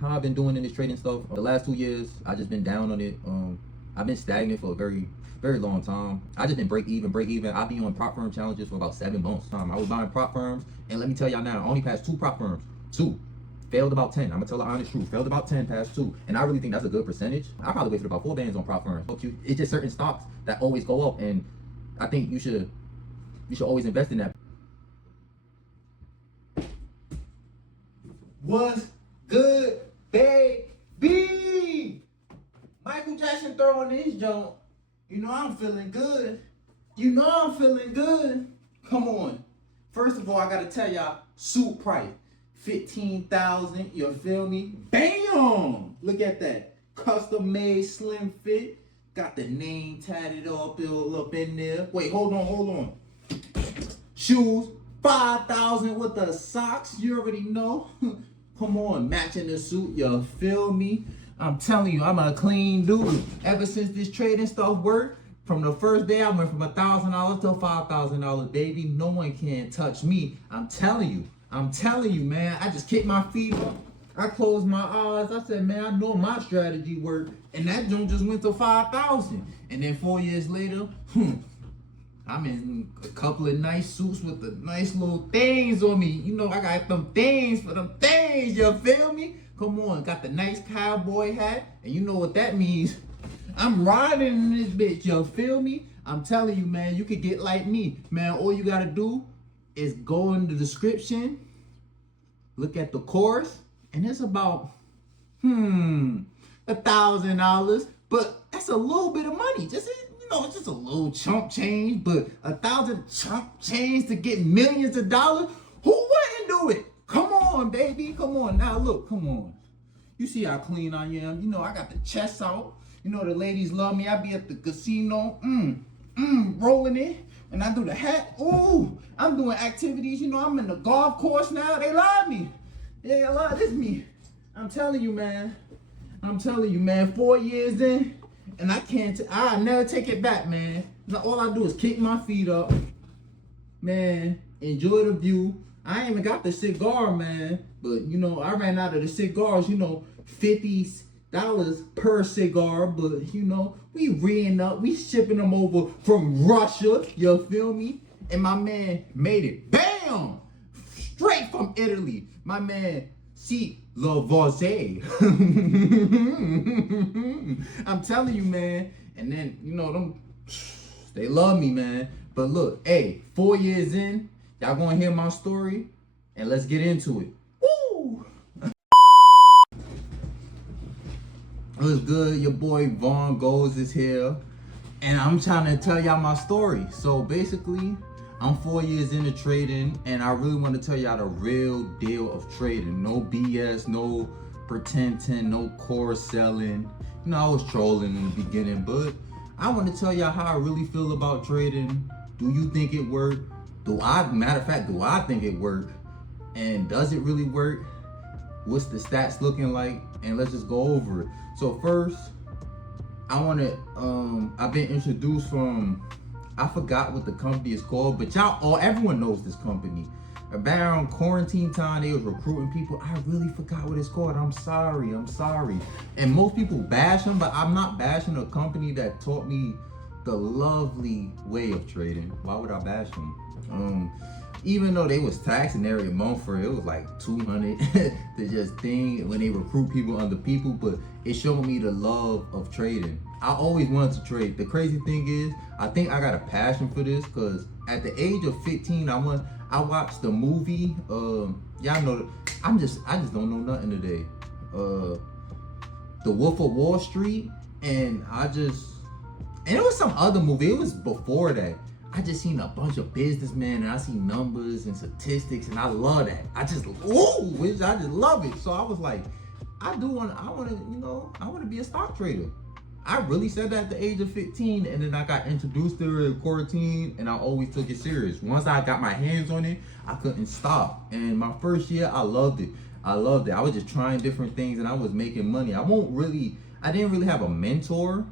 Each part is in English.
how I've been doing in this trading stuff. The last 2 years, I just been down on it. I've been stagnant for a very long time. I just been break even. I be on prop firm challenges for about 7 months. I was buying prop firms, and let me tell y'all now, I only passed 2 prop firms. 2. Failed about 10. I'm gonna tell the honest truth. Failed about 10, passed 2. And I really think that's a good percentage. I probably wasted about 4 bands on prop firms. It's just certain stocks that always go up, and I think you should always invest in that. What's good, baby? Michael Jackson throwing this joint. You know I'm feeling good. Come on. First of all, I gotta tell y'all, suit price, 15,000. You feel me? Bam! Look at that. Custom made, slim fit. Got the name tatted up in there. Wait, hold on. Shoes, 5,000 with the socks. You already know. Come on, matching the suit. You feel me? I'm telling you, I'm a clean dude. Ever since this trading stuff worked, from the first day I went from $1,000 to $5,000, baby. No one can touch me. I'm telling you, man. I just kicked my feet up. I closed my eyes. I said, man, I know my strategy worked, and that joint just went to 5,000. And then 4 years later, I'm in a couple of nice suits with the nice little things on me. You know, I got them things for them things. You feel me? Come on, got the nice cowboy hat, and you know what that means. I'm riding in this bitch, you feel me? I'm telling you, man, you could get like me. Man, all you gotta do is go in the description, look at the course, and it's about, $1,000, but that's a little bit of money. It's just a little chump change, but 1,000 chump change to get millions of dollars? Who wouldn't do it? Come on, baby. Come on. Now, look. Come on. You see how clean I am. You know, I got the chest out. You know, the ladies love me. I be at the casino, rolling it. And I do the hat. Ooh, I'm doing activities. You know, I'm in the golf course now. They love me. They love this me. I'm telling you, man. 4 years in, and I never take it back, man. Now, all I do is kick my feet up. Man, enjoy the view. I ain't even got the cigar, man. But, you know, I ran out of the cigars, you know, $50 per cigar. But, you know, we reeing up. We shipping them over from Russia. You feel me? And my man made it. Bam! Straight from Italy. My man, see, Lavoisier. I'm telling you, man. And then, you know, they love me, man. But look, hey, 4 years in, y'all gonna hear my story, and let's get into it. Woo! What's good? Your boy Vaughn Goes is here, and I'm trying to tell y'all my story. So basically, I'm 4 years into trading, and I really want to tell y'all the real deal of trading. No BS, no pretending, no course selling. You know, I was trolling in the beginning, but I want to tell y'all how I really feel about trading. Do you think it worked? Matter of fact, do I think it worked? And does it really work? What's the stats looking like? And let's just go over it. So first, I've been introduced from, I forgot what the company is called, but everyone knows this company. Around quarantine time, they was recruiting people. I really forgot what it's called. I'm sorry. And most people bash them, but I'm not bashing a company that taught me the lovely way of trading. Why would I bash them? Even though they was taxing every month for it was like $200 to just thing when they recruit people under people, but it showed me the love of trading. I always wanted to trade. The crazy thing is, I think I got a passion for this because at the age of 15, I watched the movie. Y'all know, I just don't know nothing today. The Wolf of Wall Street, and it was some other movie. It was before that. I just seen a bunch of businessmen, and I see numbers and statistics, and I love that. I just love it. So I was like, I want to be a stock trader. I really said that at the age of 15, and then I got introduced to it at quarantine, and I always took it serious. Once I got my hands on it, I couldn't stop. And my first year, I loved it. I was just trying different things, and I was making money. I didn't really have a mentor.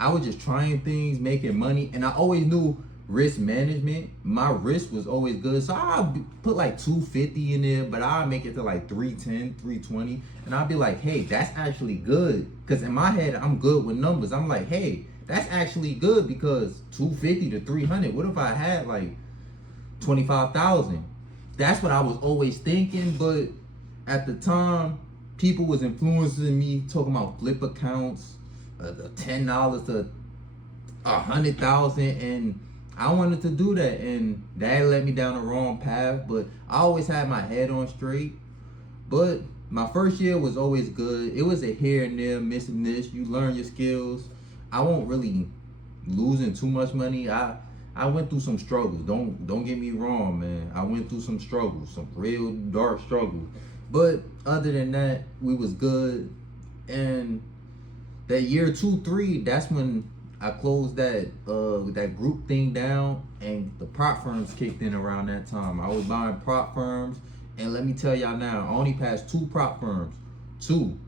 I was just trying things, making money, and I always knew risk management, my risk was always good. So I'll put like 250 in there, but I'll make it to like 310, 320. And I'll be like, hey, that's actually good. Because in my head, I'm good with numbers. I'm like, hey, that's actually good because 250 to 300. What if I had like 25,000? That's what I was always thinking. But at the time, people was influencing me, talking about flip accounts, $10 to 100,000, and I wanted to do that, and that led me down the wrong path. But I always had my head on straight. But my first year was always good. It was a here and there, missing this. You learn your skills. I won't really losing too much money. I went through some struggles. Don't get me wrong, man. I went through some struggles, some real dark struggles. But other than that, we was good. And that year 2, 3, that's when I closed that group thing down, and the prop firms kicked in around that time. I was buying prop firms, and let me tell y'all now, I only passed 2 prop firms. 2.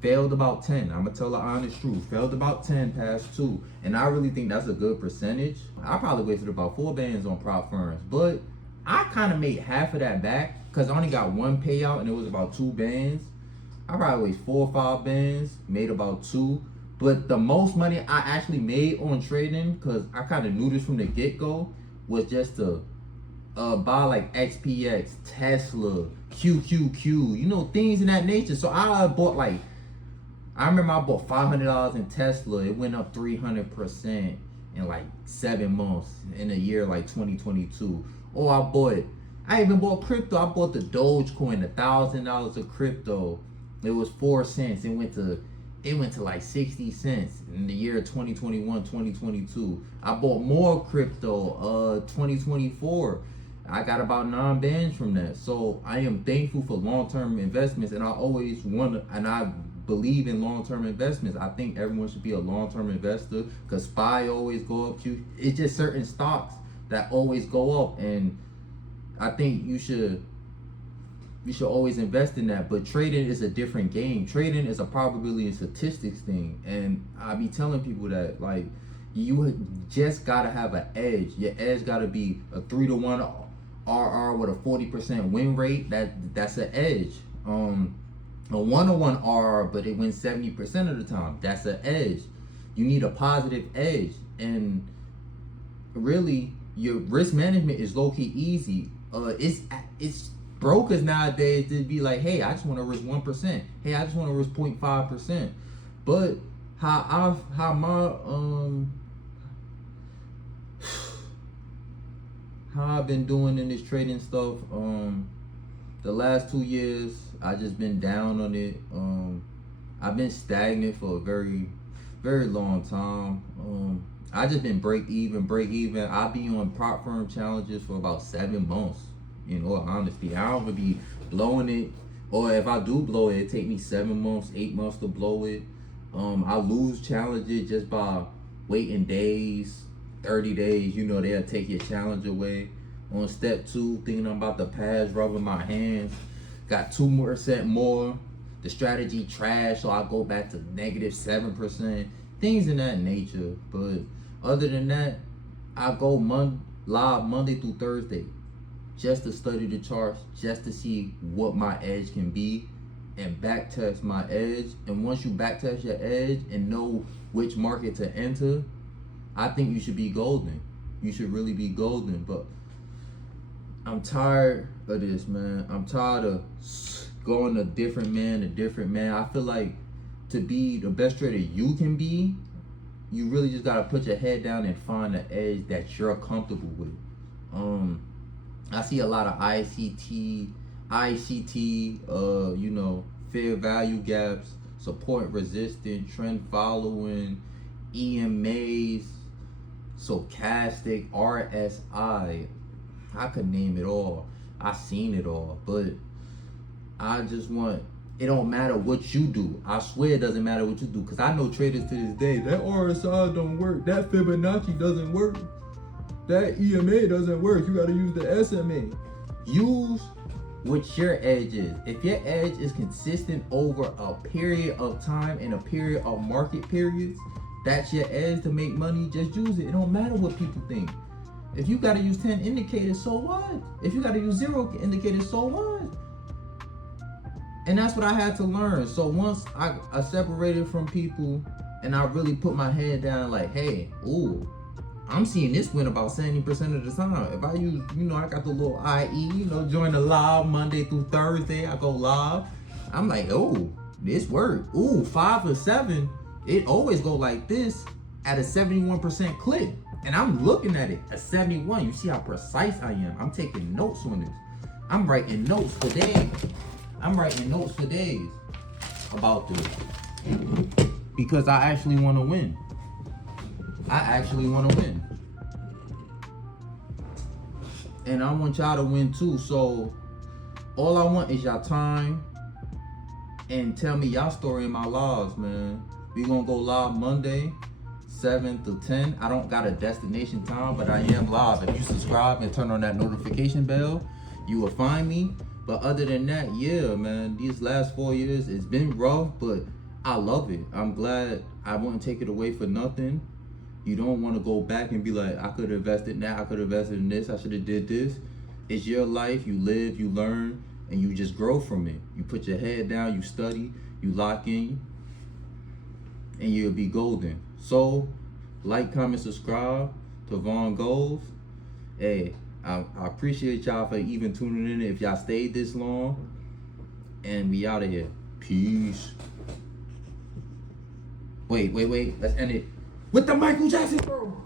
Failed about 10. I'm gonna tell the honest truth. Failed about 10, passed 2. And I really think that's a good percentage. I probably wasted about 4 bands on prop firms, but I kind of made half of that back because I only got 1 payout and it was about 2 bands. I probably wasted 4 or 5 bands, made about 2. But the most money I actually made on trading, because I kind of knew this from the get-go, was just to buy like XPX, Tesla, QQQ, you know, things in that nature. So I bought like, I remember I bought $500 in Tesla. It went up 300% in like 7 months in a year like 2022. Or I even bought crypto. I bought the Dogecoin, $1,000 of crypto. It was 4 cents. It went to like 60 cents in the year 2021, 2022. I bought more crypto, 2024. I got about 9 bands from that. So I am thankful for long-term investments, and I always want, and I believe in long-term investments. I think everyone should be a long-term investor because SPY always go up. It's just certain stocks that always go up, and I think you should always invest in that. But trading is a different game. Trading is a probability and statistics thing, and I be telling people that, like, you just gotta have an edge. Your edge gotta be a 3-to-1 RR with a 40% win rate. That's an edge. A 1-to-1 RR, but it wins 70% of the time. That's an edge. You need a positive edge, and really, your risk management is low-key easy. It's brokers nowadays to be like, hey, I just want to risk 1%. Hey, I just want to risk 0.5%. But how I've been doing in this trading stuff, the last 2 years, I just been down on it. I've been stagnant for a very, very long time. I just been break even. I'll be on prop firm challenges for about 7 months. In all honesty, I don't be blowing it, or if I do blow it, it take me 7 months, 8 months to blow it. I lose challenges just by waiting days, 30 days. You know, they'll take your challenge away. On step 2, thinking I'm about to pass, rubbing my hands. Got 2% more. The strategy trash, so I go back to -7%. Things in that nature. But other than that, I go live Monday through Thursday, just to study the charts, just to see what my edge can be, and back test my edge. And once you back test your edge and know which market to enter, I think you should be golden. You should really be golden. But I'm tired of this, man. I'm tired of going to different man. I feel like to be the best trader you can be, you really just gotta put your head down and find the edge that you're comfortable with. I see a lot of ICT, you know, fair value gaps, support resistance, trend following, EMAs, stochastic, RSI. I could name it all. I seen it all, but I just want, it don't matter what you do. I swear it doesn't matter what you do, because I know traders to this day, that RSI don't work, that Fibonacci doesn't work, that EMA doesn't work, you gotta use the SMA. Use what your edge is. If your edge is consistent over a period of time and a period of market periods, that's your edge to make money. Just use it. It don't matter what people think. If you gotta use 10 indicators, so what? If you gotta use 0 indicators, so what? And that's what I had to learn. So once I separated from people and I really put my head down like, hey, ooh, I'm seeing this win about 70% of the time. If I use, I got the little IE, join the live Monday through Thursday, I go live. I'm like, oh, this worked. Ooh, 5 or 7, it always go like this at a 71% clip. And I'm looking at it at 71. You see how precise I am. I'm taking notes on this. I'm writing notes for days. About this. Because I actually want to win. And I want y'all to win too. So all I want is y'all time and tell me y'all story in my lives, man. We gonna go live Monday, 7 to 10. I don't got a destination time, but I am live. If you subscribe and turn on that notification bell, you will find me. But other than that, yeah, man, these last 4 years, it's been rough, but I love it. I'm glad I wouldn't take it away for nothing. You don't want to go back and be like, I could have invested in that, I could have invested in this, I should have did this. It's your life, you live, you learn, and you just grow from it. You put your head down, you study, you lock in, and you'll be golden. So, like, comment, subscribe to Vaughn Goals. Hey, I appreciate y'all for even tuning in if y'all stayed this long. And we out of here. Peace. Wait. Let's end it with the Michael Jackson, bro.